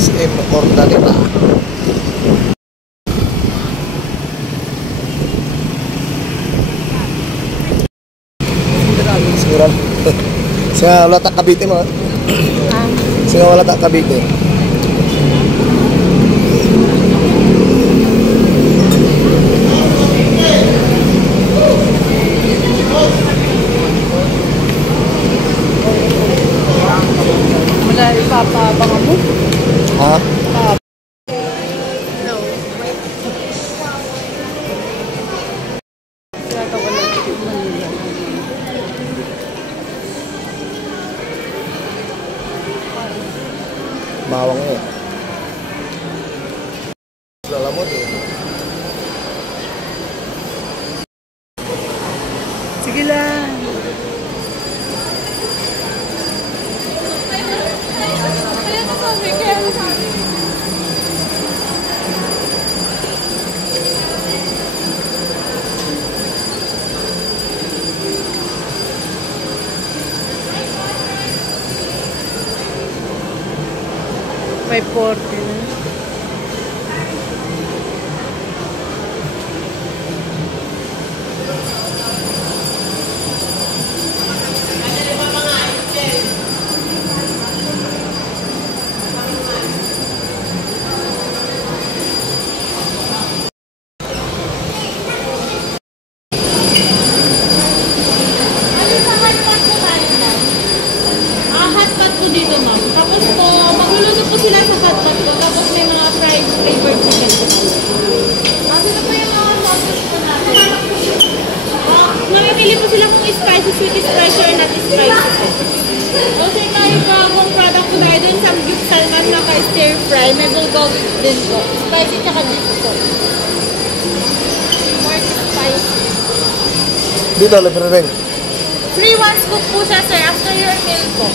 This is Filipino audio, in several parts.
SM Ordalita. Siguro. Saya wala tak Cavite mo. Saya wala tak Cavite. Wala ipapabangan mo? Ha? No. Kaya ka wala Manila. Bawang eh. Lalamot eh. Sige lang. Kaya nasabi, kaya nasabi. May 40 na. Hotpot po dito, ma'am. Tapos po, magluluto po sila sa hotpot po. Tapos may mga fried flavored chicken po. Sino po yung mga sauces po natin? Mamimili po sila kung spicy, sweet, spicy, or not spicy po. Kasi may bagong product po tayo dun sa beef salmon na stir fry. May bulgogi din po. Spicy tsaka dito po. More spicy. Dito, libre rin. Free one scoop po siya, sir, after your meal po.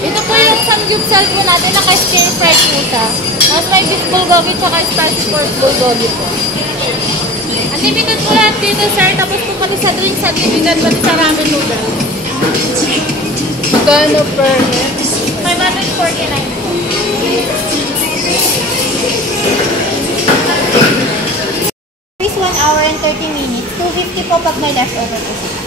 Ito po yung samgyupsal po natin, naka-stir fry po siya. Mas may beef bulgogi tsaka spicy pork bulgogi po. Unlimited po lahat dito, sir. Tapos po pati sa drinks, unlimited pati sa ramen noodles. Magkano per head? 549 po. Is 1 hour and 30 minutes. 250 po pag may leftover po sila.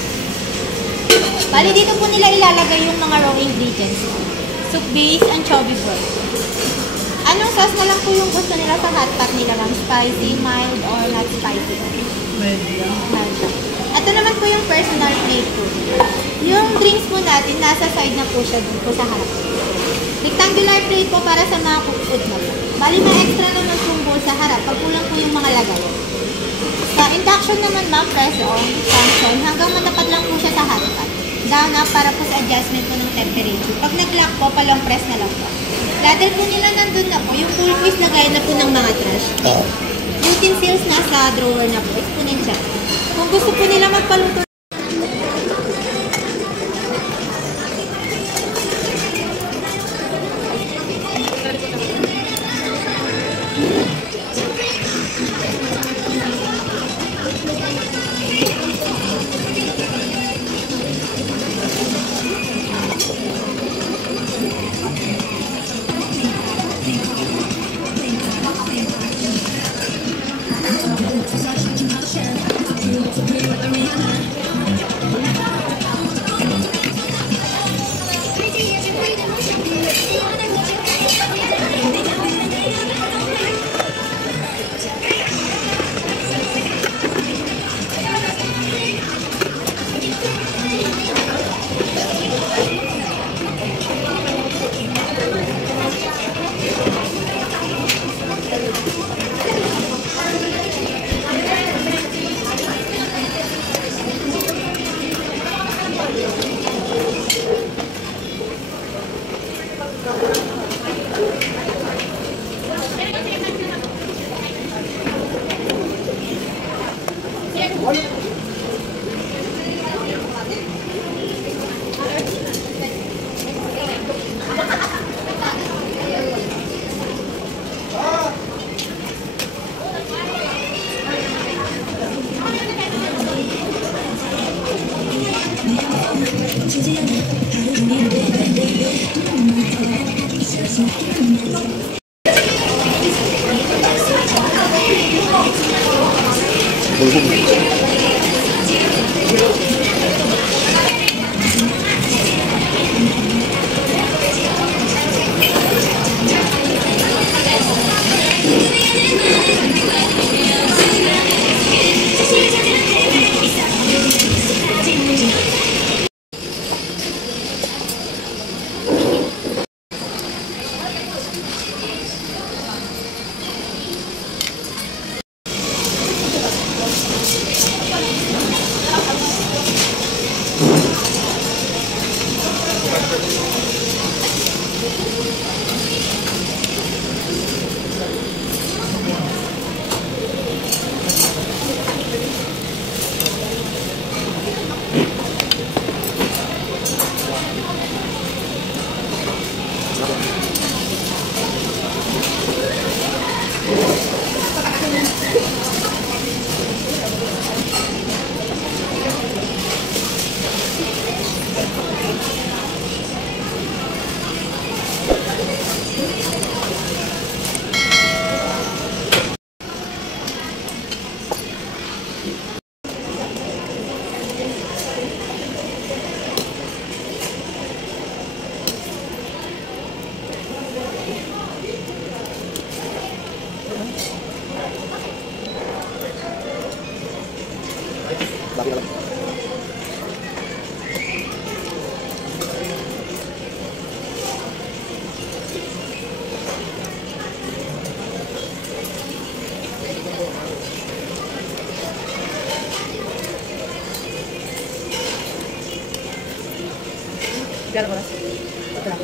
Bali, dito po nila ilalagay yung mga raw ingredients. Soup base, anchovy broth. Anong sauce na lang po yung gusto nila sa hot pot nila, ma'am? Spicy, mild, or not spicy? Mild. Ito naman po yung personal plate po. Yung drinks po natin, nasa side na po siya dito sa harap. Rectangular plate po para sa mga cooked food na po. Bali, may extra naman pong bowl sa harap. Pagkulang po yung mga lagay. Sa induction naman, ma'am, press on, function, hanggang matapad lang po siya sa hot pot. Down up para po sa adjustment po ng temperature. Pag nag-lock po, palong press na lang po. Ladder po nila nandun na po. Yung full quiz lagay na po ng mga trash. Utensils nasa drawer na po. Exponential. Kung gusto po nila magpaluto, Laki na lang. Gano'n ko na. Ito lang.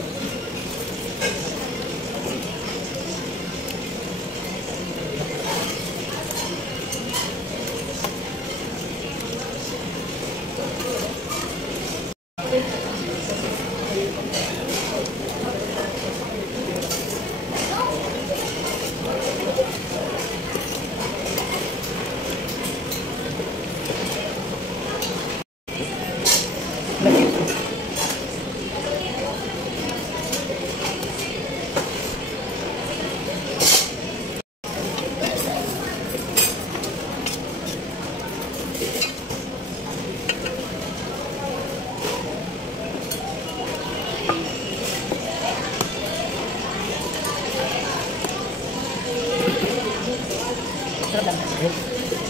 Sarap lang.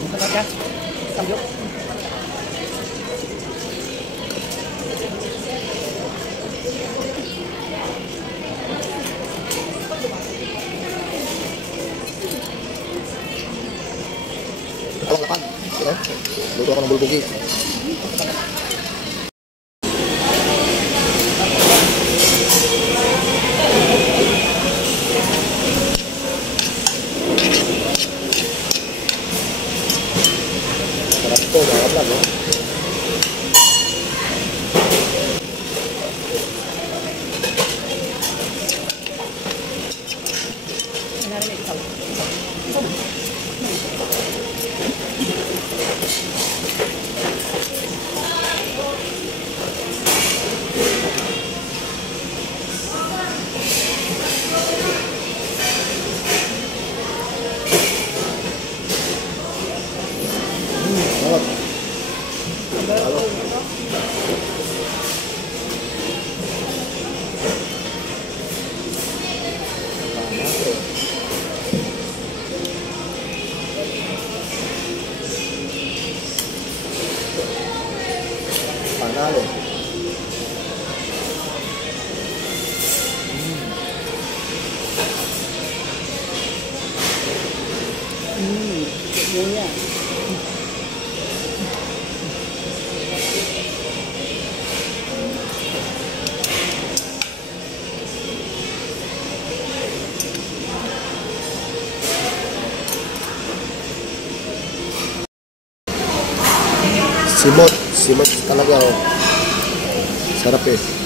Sarap ka. Samgyup. Alang lapan. Ito. Luto ako ng bulgogi. Sarap ito, mga vlog, oh. Narinig ikaw. Sarap. Halo. Panalo. Yun yan. Simot talaga, oh. Sarap eh.